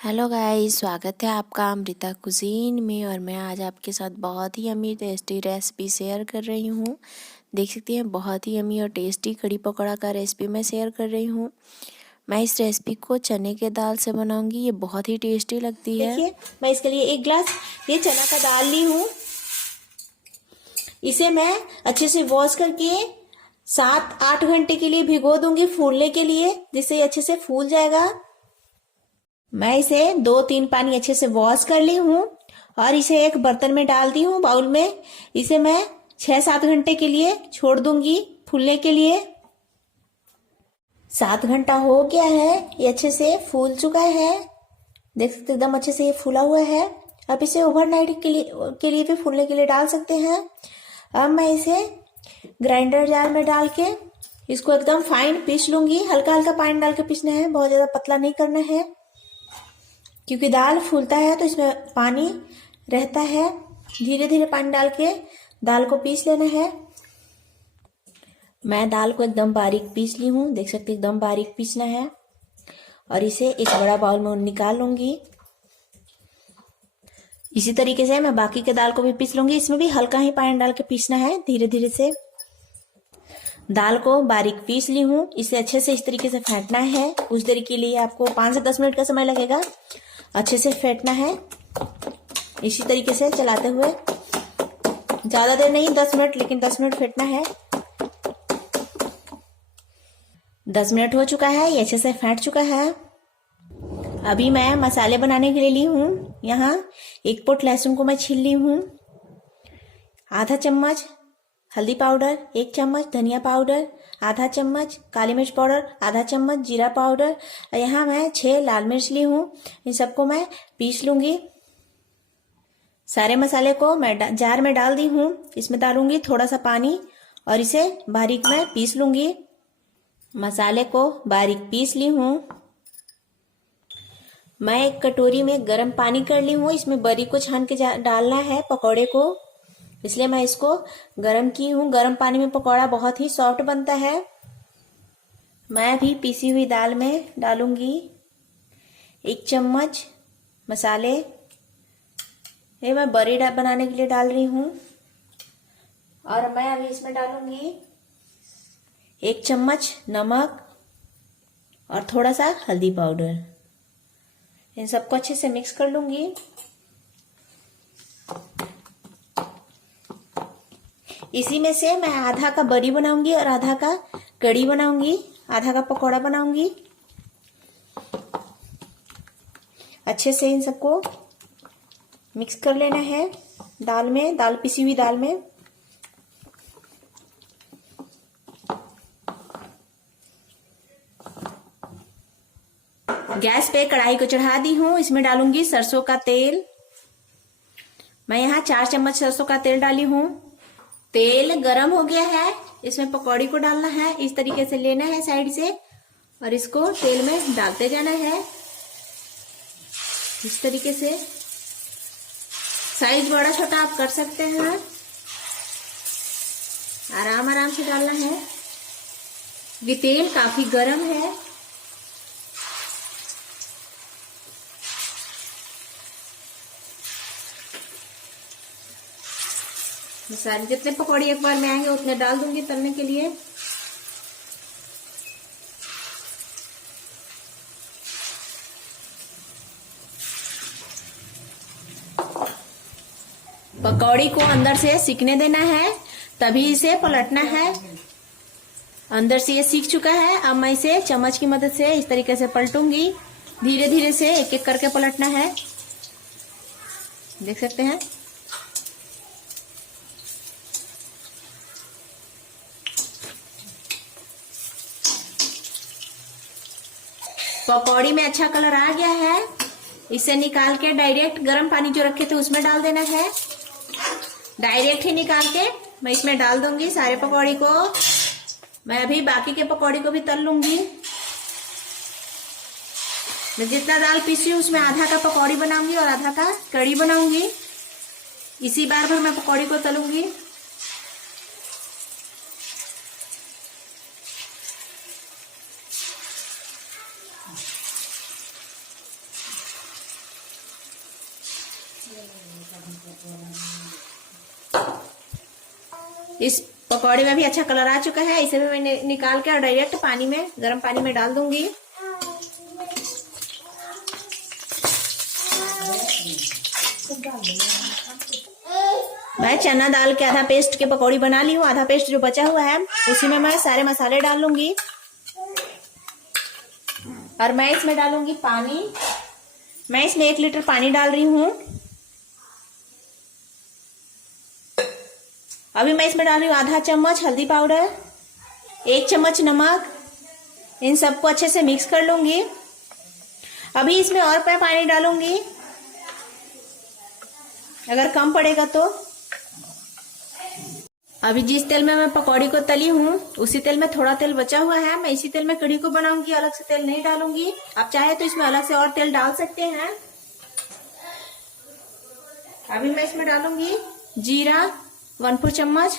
Hello guys, स्वागत है आपका अमृता कुजीन में। और मैं आज आपके साथ बहुत ही यम्मी टेस्टी रेसिपी शेयर कर रही हूँ। देख सकती हैं, बहुत ही यम्मी और टेस्टी कड़ी पकौड़ा का रेसिपी मैं शेयर कर रही हूँ। मैं इस रेसिपी को चने के दाल से बनाऊंगी। ये बहुत ही टेस्टी लगती है। देखिए, मैं इसके लिए 1 गिलास ये चना का दाल ली हूँ। इसे मैं अच्छे से वॉश करके 7-8 घंटे के लिए भिगो दूंगी फूलने के लिए, जिससे ये अच्छे से फूल जाएगा। मैं इसे 2-3 पानी अच्छे से वॉश कर ली हूँ और इसे एक बर्तन में डाल दी हूँ, बाउल में। इसे मैं 6-7 घंटे के लिए छोड़ दूंगी फूलने के लिए। 7 घंटा हो गया है, ये अच्छे से फूल चुका है। देख सकते एकदम अच्छे से ये फूला हुआ है। आप इसे ओवरनाइट के लिए भी फूलने के लिए डाल सकते हैं। अब मैं इसे ग्राइंडर जार में डाल के इसको एकदम फाइन पीस लूंगी। हल्का हल्का पानी डाल के पीसना है, बहुत ज्यादा पतला नहीं करना है, क्योंकि दाल फूलता है तो इसमें पानी रहता है। धीरे धीरे पानी डाल के दाल को पीस लेना है। मैं दाल को एकदम बारीक पीस ली हूँ, देख सकते एकदम बारीक पीसना है। और इसे एक बड़ा बाउल में निकाल लूंगी। इसी तरीके से मैं बाकी के दाल को भी पीस लूंगी। इसमें भी हल्का ही पानी डाल के पीसना है, धीरे धीरे से। दाल को बारीक पीस ली हूँ। इसे अच्छे से इस तरीके से फेंटना है। उस देर के लिए आपको 5 से 10 मिनट का समय लगेगा। अच्छे से फेंटना है, इसी तरीके से चलाते हुए। ज्यादा देर नहीं, 10 मिनट, लेकिन 10 मिनट फेंटना है। 10 मिनट हो चुका है, ये अच्छे से फेंट चुका है। अभी मैं मसाले बनाने के लिए ली हूँ। यहाँ 1 पोट लहसुन को मैं छील ली हूँ। आधा चम्मच हल्दी पाउडर, 1 चम्मच धनिया पाउडर, आधा चम्मच काली मिर्च पाउडर, आधा चम्मच जीरा पाउडर। यहाँ मैं 6 लाल मिर्च ली हूँ। इन सबको मैं पीस लूंगी। सारे मसाले को मैं जार में डाल दी हूँ। इसमें डालूंगी थोड़ा सा पानी और इसे बारीक मैं पीस लूंगी। मसाले को बारीक पीस ली हूँ। मैं एक कटोरी में गर्म पानी कर ली हूँ। इसमें बरी को छान के डालना है पकौड़े को, इसलिए मैं इसको गर्म की हूँ। गर्म पानी में पकौड़ा बहुत ही सॉफ्ट बनता है। मैं भी पीसी हुई दाल में डालूंगी 1 चम्मच मसाले। ये मैं बरी बनाने के लिए डाल रही हूँ। और मैं अभी इसमें डालूंगी 1 चम्मच नमक और थोड़ा सा हल्दी पाउडर। इन सबको अच्छे से मिक्स कर लूंगी। इसी में से मैं आधा का बरी बनाऊंगी और आधा का कड़ी बनाऊंगी, आधा का पकौड़ा बनाऊंगी। अच्छे से इन सबको मिक्स कर लेना है दाल में, दाल पिसी हुई दाल में। गैस पे कढ़ाई को चढ़ा दी हूँ। इसमें डालूंगी सरसों का तेल। मैं यहाँ 4 चम्मच सरसों का तेल डाली हूँ। तेल गरम हो गया है, इसमें पकौड़ी को डालना है। इस तरीके से लेना है साइड से और इसको तेल में डालते जाना है, इस तरीके से। साइज बड़ा छोटा आप कर सकते हैं, आराम आराम से डालना है। ये तेल काफी गरम है। सारे जितने पकौड़ी एक बार में आएंगे उतने डाल दूंगी तलने के लिए। पकौड़ी को अंदर से सिकने देना है, तभी इसे पलटना है। अंदर से ये सीख चुका है। अब मैं इसे चम्मच की मदद से इस तरीके से पलटूंगी। धीरे धीरे से एक एक करके पलटना है, देख सकते हैं। पकौड़ी में अच्छा कलर आ गया है। इसे निकाल के डायरेक्ट गर्म पानी जो रखे थे उसमें डाल देना है। डायरेक्ट ही निकाल के मैं इसमें डाल दूंगी सारे पकौड़ी को। मैं अभी बाकी के पकौड़ी को भी तल लूंगी। मैं जितना दाल पीसी उसमें आधा का पकौड़ी बनाऊंगी और आधा का कड़ी बनाऊंगी। इसी बार भर मैं पकौड़ी को तलूंगी। इस पकौड़े में भी अच्छा कलर आ चुका है। इसे भी मैं निकाल के और डायरेक्ट पानी में, गर्म पानी में डाल दूंगी। मैं चना दाल के आधा पेस्ट के पकौड़ी बना ली हूँ। आधा पेस्ट जो बचा हुआ है उसी में मैं सारे मसाले डाल लूंगी और मैं इसमें डालूंगी पानी। मैं इसमें 1 लीटर पानी डाल रही हूँ। अभी मैं इसमें डाल रही हूँ आधा चम्मच हल्दी पाउडर, 1 चम्मच नमक। इन सबको अच्छे से मिक्स कर लूंगी। अभी इसमें और मैं पानी डालूंगी, अगर कम पड़ेगा तो। अभी जिस तेल में मैं पकौड़ी को तली हूँ उसी तेल में थोड़ा तेल बचा हुआ है। मैं इसी तेल में कढ़ी को बनाऊंगी, अलग से तेल नहीं डालूंगी। आप चाहे तो इसमें अलग से और तेल डाल सकते हैं। अभी मैं इसमें डालूंगी जीरा 1/4 चम्मच,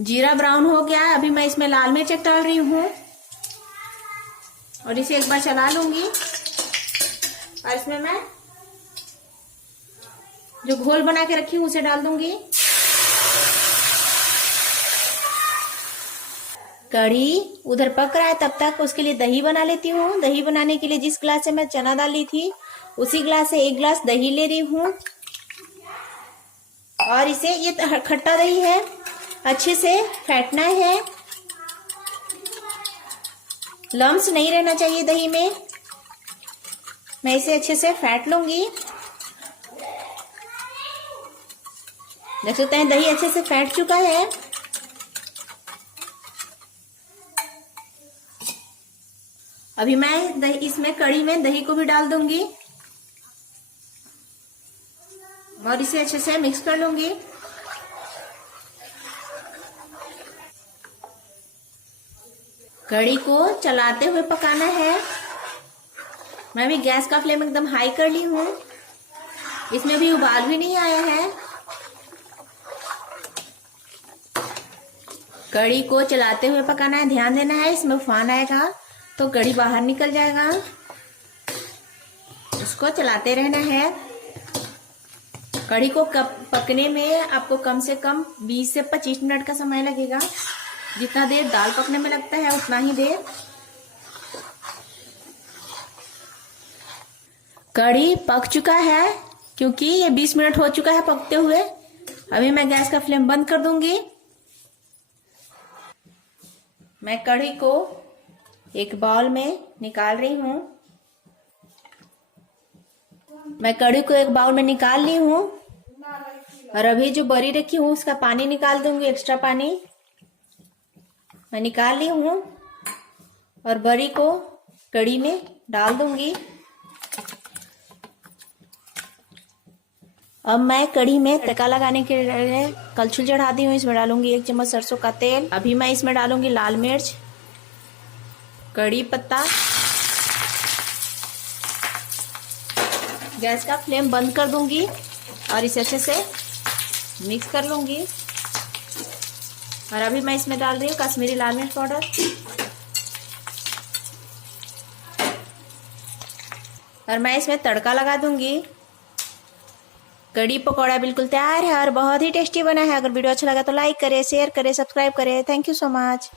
जीरा ब्राउन हो गया है। अभी मैं इसमें लाल मिर्च डाल रही हूँ और इसे एक बार चला लूंगी और इसमें मैं जो घोल बना के रखी हूँ उसे डाल दूंगी। कढ़ी उधर पक रहा है, तब तक उसके लिए दही बना लेती हूँ। दही बनाने के लिए जिस गिलास से मैं चना दाल ली थी उसी गिलास से 1 गिलास दही ले रही हूँ और इसे, ये खट्टा दही है, अच्छे से फेंटना है। लम्स नहीं रहना चाहिए दही में। मैं इसे अच्छे से फेंट लूंगी। देख सकते हैं दही अच्छे से फेंट चुका है। अभी मैं दही, इसमें कढ़ी में दही को भी डाल दूंगी और इसे अच्छे से मिक्स कर लूंगी। कढ़ी को चलाते हुए पकाना है। मैं भी गैस का फ्लेम एकदम हाई कर ली हूँ। इसमें भी उबाल भी नहीं आया है। कढ़ी को चलाते हुए पकाना है, ध्यान देना है। इसमें उफान आएगा तो कढ़ी बाहर निकल जाएगा। इसको चलाते रहना है। कढ़ी को पकने में आपको कम से कम 20 से 25 मिनट का समय लगेगा। जितना देर दाल पकने में लगता है उतना ही देर। कढ़ी पक चुका है क्योंकि ये 20 मिनट हो चुका है पकते हुए। अभी मैं गैस का फ्लेम बंद कर दूंगी। मैं कढ़ी को एक बाउल में निकाल रही हूँ। मैं कढ़ी को एक बाउल में निकाल ली हूँ और अभी जो बरी रखी हूँ उसका पानी निकाल दूंगी। एक्स्ट्रा पानी मैं निकाल ली हूँ और बरी को कढ़ी में डाल दूंगी। अब मैं कढ़ी में तड़का लगाने के लिए कलछुल चढ़ा दी हूँ। इसमें डालूंगी 1 चम्मच सरसों का तेल। अभी मैं इसमें डालूंगी लाल मिर्च, कड़ी पत्ता। गैस का फ्लेम बंद कर दूंगी और इसे अच्छे से मिक्स कर लूंगी। और अभी मैं इसमें डाल रही हूँ कश्मीरी लाल मिर्च पाउडर और मैं इसमें तड़का लगा दूंगी। कड़ी पकौड़ा बिल्कुल तैयार है और बहुत ही टेस्टी बना है। अगर वीडियो अच्छा लगा तो लाइक करें, शेयर करें, सब्सक्राइब करें। Thank you so much.